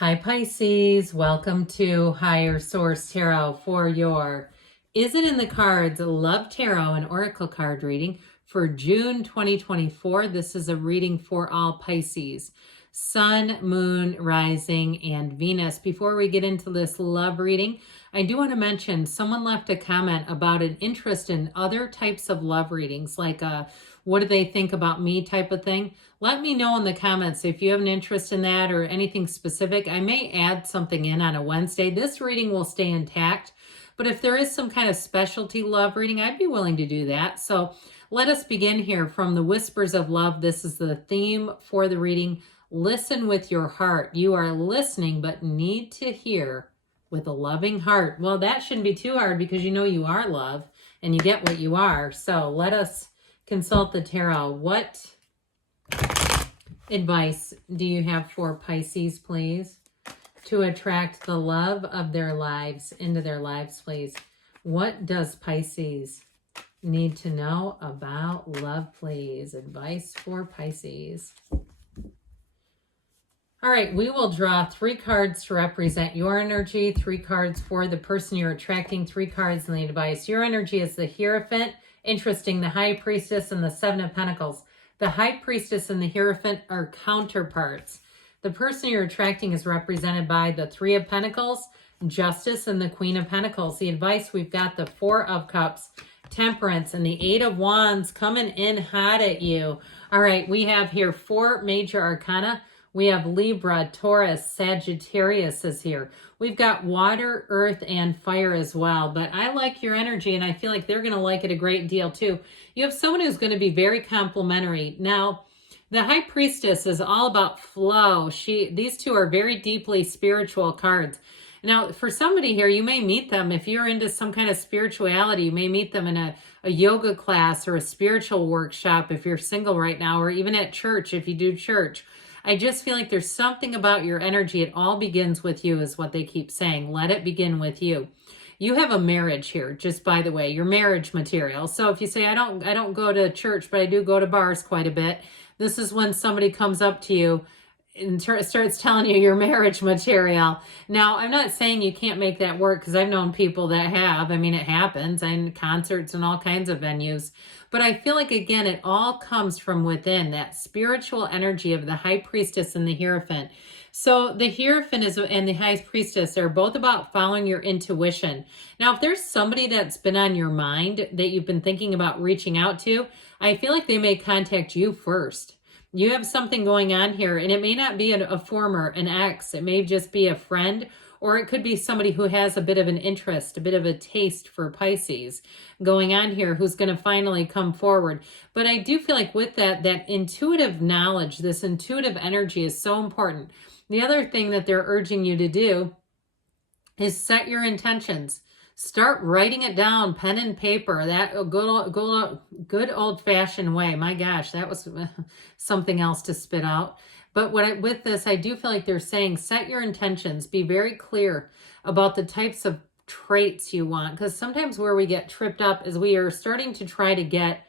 Hi Pisces, welcome to Higher Source Tarot for your Is It in the Cards Love Tarot and Oracle card reading for June 2024. This is a reading for all Pisces, Sun, Moon, Rising, and Venus. Before we get into this love reading, I do want to mention someone left a comment about an interest in other types of love readings, like what do they think about me type of thing. Let me know in the comments if you have an interest in that or anything specific. I may add something in on a Wednesday. This reading will stay intact, but if there is some kind of specialty love reading, I'd be willing to do that. So let us begin here from the Whispers of Love. This is the theme for the reading. Listen with your heart. You are listening, but need to hear with a loving heart. Well, that shouldn't be too hard because you know you are love and you get what you are. So let us consult the tarot. What advice do you have for Pisces, please, to attract the love of their lives into their lives, please? What does Pisces need to know about love, please? Advice for Pisces. All right, we will draw 3 cards to represent your energy, 3 cards for the person you're attracting, 3 cards in the advice. Your energy is the Hierophant, interesting, the High Priestess, and the Seven of Pentacles. The High Priestess and the Hierophant are counterparts. The person you're attracting is represented by the Three of Pentacles, Justice, and the Queen of Pentacles. The advice, we've got the Four of Cups, Temperance, and the Eight of Wands coming in hot at you. All right, we have here 4 major arcana. We have Libra, Taurus, Sagittarius is here. We've got water, earth, and fire as well. But I like your energy, and I feel like they're going to like it a great deal too. You have someone who's going to be very complimentary. Now, the High Priestess is all about flow. These two are very deeply spiritual cards. Now, for somebody here, you may meet them. If you're into some kind of spirituality, you may meet them in a yoga class or a spiritual workshop if you're single right now, or even at church if you do church. I just feel like there's something about your energy. It all begins with you is what they keep saying. Let it begin with you. You have a marriage here, just by the way, your marriage material. So if you say, I don't go to church, but I do go to bars quite a bit. This is when somebody comes up to you and starts telling you your marriage material. Now, I'm not saying you can't make that work because I've known people that have. I mean, it happens in concerts and all kinds of venues. But I feel like, again, it all comes from within, that spiritual energy of the High Priestess and the Hierophant. So the Hierophant and the High Priestess are both about following your intuition. Now, if there's somebody that's been on your mind that you've been thinking about reaching out to, I feel like they may contact you first. You have something going on here, and it may not be an ex. It may just be a friend, or it could be somebody who has a bit of an interest, a bit of a taste for Pisces going on here, who's going to finally come forward. But I do feel like with that intuitive knowledge, this intuitive energy is so important. The other thing that they're urging you to do is set your intentions. Start writing it down, pen and paper, that good old-fashioned way. My gosh, that was something else to spit out. But with this, I do feel like they're saying set your intentions. Be very clear about the types of traits you want. Because sometimes where we get tripped up is we are starting to try to get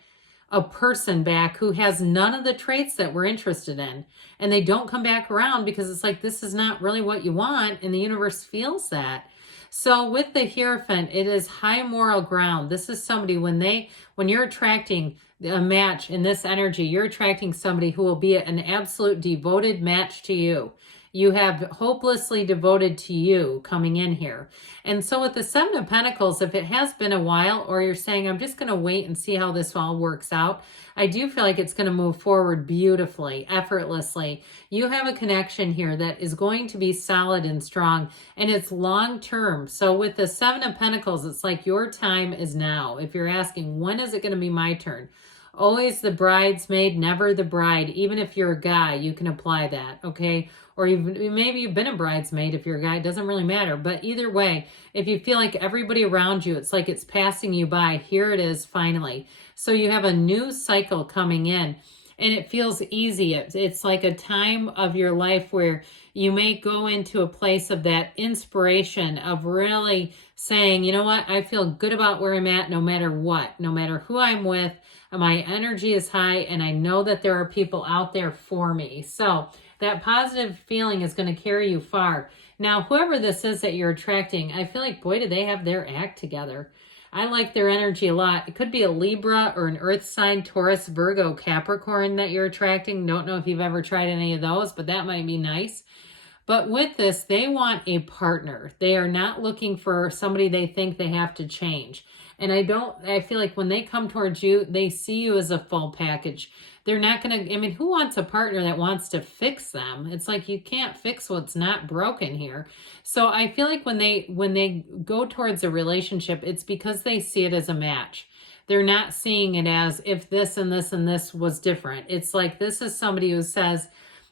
a person back who has none of the traits that we're interested in. And they don't come back around because it's like, this is not really what you want. And the universe feels that. So with the Hierophant, it is high moral ground. This is somebody, when you're attracting a match in this energy, you're attracting somebody who will be an absolute devoted match to you. You have hopelessly devoted to you coming in here. And so with the Seven of Pentacles, if it has been a while, or you're saying, I'm just going to wait and see how this all works out, I do feel like it's going to move forward beautifully, effortlessly. You have a connection here that is going to be solid and strong, and it's long term. So with the Seven of Pentacles, it's like your time is now. If you're asking, when is it going to be my turn? Always the bridesmaid, never the bride. Even if you're a guy, you can apply that, okay? Or maybe you've been a bridesmaid if you're a guy. It doesn't really matter. But either way, if you feel like everybody around you, it's like it's passing you by, here it is finally. So you have a new cycle coming in, and it feels easy. It's like a time of your life where you may go into a place of that inspiration of really saying, you know what, I feel good about where I'm at no matter what, no matter who I'm with. My energy is high, and I know that there are people out there for me. So That positive feeling is going to carry you far. Now, whoever this is that you're attracting, I feel like, boy, do they have their act together. I like their energy a lot. It could be a Libra or an Earth sign, Taurus, Virgo, Capricorn that you're attracting. Don't know if you've ever tried any of those, but that might be nice. But with this, they want a partner. They are not looking for somebody they think they have to change. And I feel like when they come towards you, they see you as a full package. They're not going to, I mean, who wants a partner that wants to fix them? It's like you can't fix what's not broken here. So I feel like when they go towards a relationship, it's because they see it as a match. They're not seeing it as if this and this and this was different. It's like this is somebody who says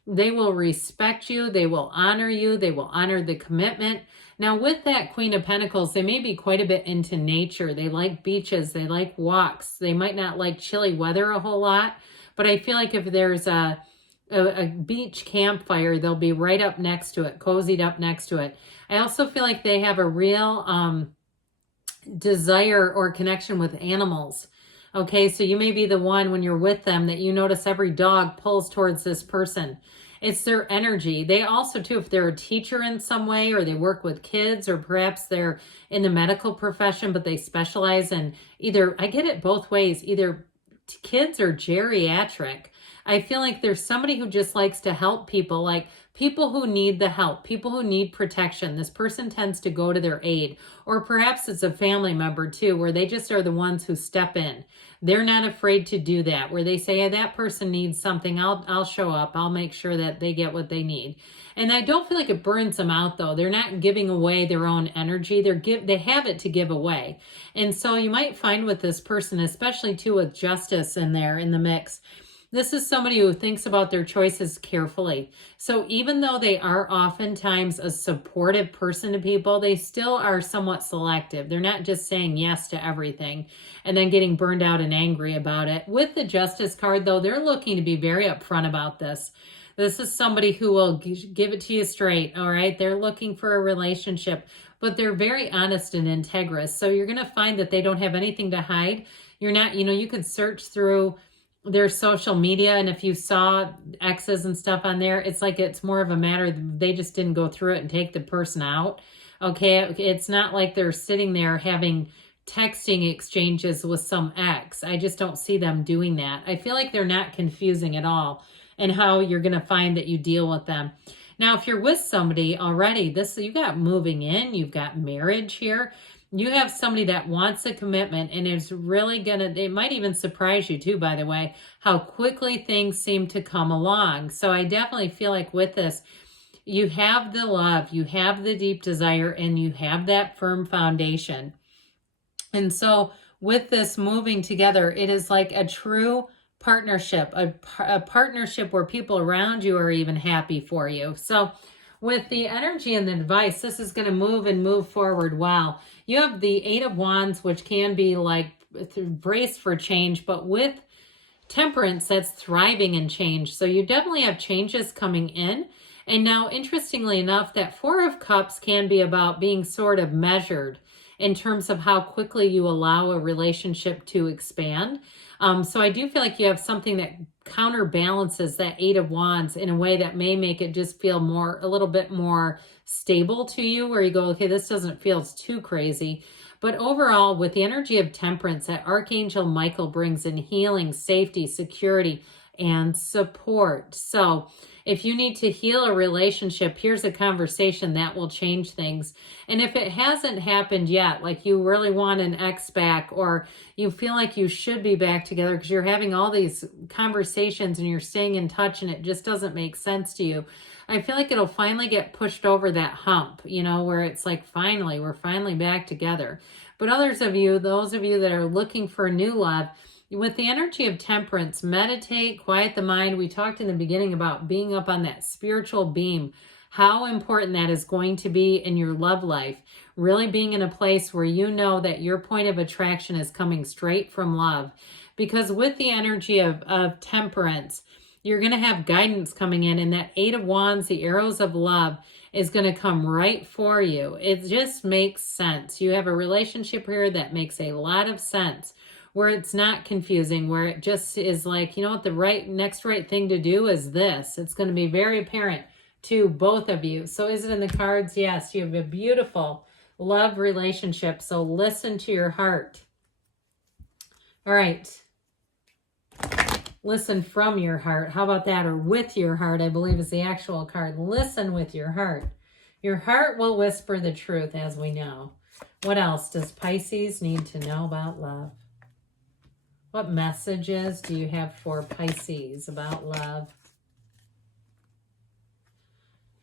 they will respect you, they will honor you, they will honor the commitment. Now with that Queen of Pentacles, they may be quite a bit into nature. They like beaches, they like walks. They might not like chilly weather a whole lot, but I feel like if there's a beach campfire, they'll be right up next to it, cozied up next to it. I also feel like they have a real desire or connection with animals. Okay, so you may be the one when you're with them that you notice every dog pulls towards this person. It's their energy. They also, too, if they're a teacher in some way, or they work with kids, or perhaps they're in the medical profession, but they specialize in either, I get it both ways, either kids or geriatric. I feel like there's somebody who just likes to help people, like people who need the help, people who need protection. This person tends to go to their aid. Or perhaps it's a family member too, where they just are the ones who step in. They're not afraid to do that, where they say, hey, that person needs something, I'll show up, I'll make sure that they get what they need. And I don't feel like it burns them out though. They're not giving away their own energy. They have it to give away. And so you might find with this person, especially too with justice in there in the mix, this is somebody who thinks about their choices carefully. So even though they are oftentimes a supportive person to people, they still are somewhat selective. They're not just saying yes to everything and then getting burned out and angry about it. With the Justice card, though, they're looking to be very upfront about this. This is somebody who will give it to you straight, all right? They're looking for a relationship, but they're very honest and integrous. So you're going to find that they don't have anything to hide. You're not, you could search through their social media, and if you saw exes and stuff on there, it's like it's more of a matter they just didn't go through it and take the person out. Okay, it's not like they're sitting there having texting exchanges with some ex. I just don't see them doing that. I feel like they're not confusing at all and how you're going to find that you deal with them. Now, if you're with somebody already, you got moving in, you've got marriage here. You have somebody that wants a commitment and is really it might even surprise you too, by the way, how quickly things seem to come along. So I definitely feel like with this, you have the love, you have the deep desire, and you have that firm foundation. And so with this moving together, it is like a true partnership, a partnership where people around you are even happy for you. So with the energy and the advice, this is going to move forward well. You have the Eight of Wands, which can be like brace for change, but with Temperance, that's thriving in change. So you definitely have changes coming in. And now, interestingly enough, that Four of Cups can be about being sort of measured in terms of how quickly you allow a relationship to expand. So I do feel like you have something that counterbalances that Eight of Wands in a way that may make it just feel a little bit more stable to you, where you go, okay, this doesn't feel too crazy. But overall, with the energy of Temperance, that Archangel Michael brings in healing, safety, security, and support. So if you need to heal a relationship, here's a conversation that will change things. And if it hasn't happened yet, like you really want an ex back, or you feel like you should be back together because you're having all these conversations and you're staying in touch and it just doesn't make sense to you, I feel like it'll finally get pushed over that hump, where it's like, finally, we're finally back together. But those of you that are looking for new love, with the energy of Temperance, meditate, quiet the mind. We talked in the beginning about being up on that spiritual beam, how important that is going to be in your love life. Really being in a place where you know that your point of attraction is coming straight from love. Because with the energy of Temperance, you're going to have guidance coming in, and that Eight of Wands, the arrows of love, is going to come right for you. It just makes sense. You have a relationship here that makes a lot of sense, where it's not confusing, where it just is like, you know what, the next right thing to do is this. It's going to be very apparent to both of you. So is it in the cards? Yes, you have a beautiful love relationship. So listen to your heart. All right. Listen from your heart. How about that? Or with your heart, I believe is the actual card. Listen with your heart. Your heart will whisper the truth, as we know. What else does Pisces need to know about love? What messages do you have for Pisces about love?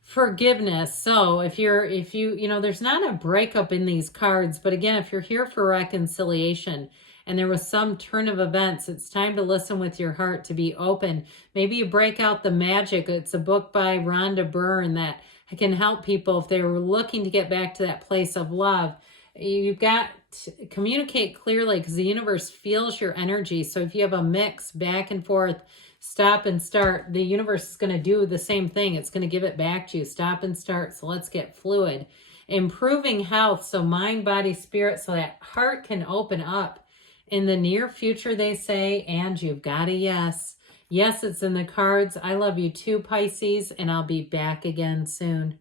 Forgiveness. So if you know, there's not a breakup in these cards, but again, if you're here for reconciliation and there was some turn of events, it's time to listen with your heart, to be open. Maybe you break out the magic. It's a book by Rhonda Byrne that can help people if they were looking to get back to that place of love. You've got to communicate clearly because the universe feels your energy. So if you have a mix back and forth, stop and start, the universe is going to do the same thing. It's going to give it back to you. Stop and start. So let's get fluid. Improving health. So mind, body, spirit. So that heart can open up in the near future, they say. And you've got a yes. Yes, it's in the cards. I love you too, Pisces. And I'll be back again soon.